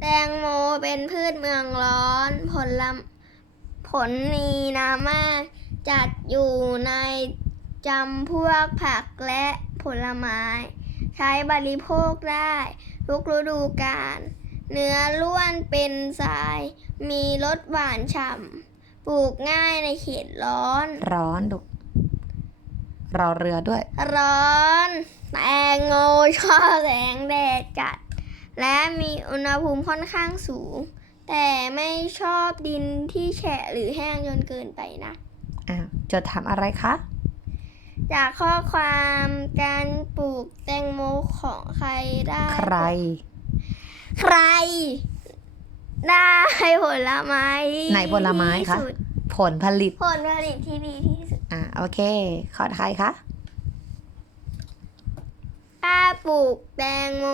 แตงโมเป็นพืชเมืองร้อน ผลลำผลมีน้ำมาก จัดอยู่ในจำพวกผักและผลไม้ ใช้บริโภคได้ทุกฤดูกาลเนื้อล้วนเป็นทราย มีรสหวานฉ่ำปลูกง่ายในเขตร้อน ร้อนดุรอเรือด้วย ร้อน แตงโมชอบแสงแดดจัด และมีอุณหภูมิค่อนข้างสูง แต่ไม่ชอบดินที่แฉะหรือแห้งจนเกินไปนะอ่าจดถามอะไรคะ จากข้อความการปลูกแตงโมของใครได้ ใคร ใคร ได้ผลไม้ที่ไหนผลไม้คะ ที่สุดผลผลิต ผลผลิตที่ดีที่สุด อ่าโอเค ข้อใครคะ ป้าปลูกแตงโม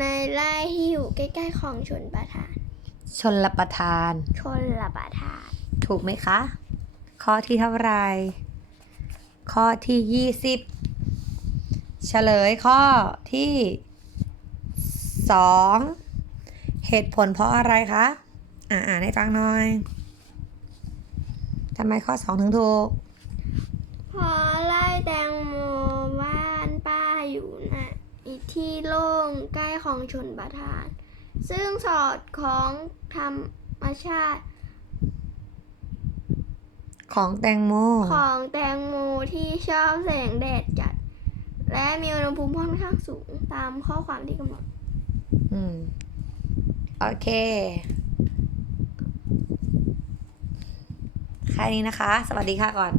ในไร่ที่อยู่ใกล้ๆของชนประทาน ชนรับประทาน ชนละประทาน ถูกไหมคะ ข้อที่เท่าไหรข้อที่ยี่สิบเฉลยข้อที่สองเหตุผลเพราะอะไรคะ อ่าอ่านให้ฟังหน่อยทำไมข้อสองถึงถูก พอไล่แตงโมบ้านป้า อยู่นะที่โล่งใกล้ของชนประทาน ซึ่งสอดคล้องธรรมชาติ ของแตงโม ของแตงโมที่ชอบแสงแดดจัด และมีอุณหภูมิค่อนข้างสูงตามข้อความที่กำหนดอืม โอเคแค่นี้นะคะ สวัสดีค่ะก่อน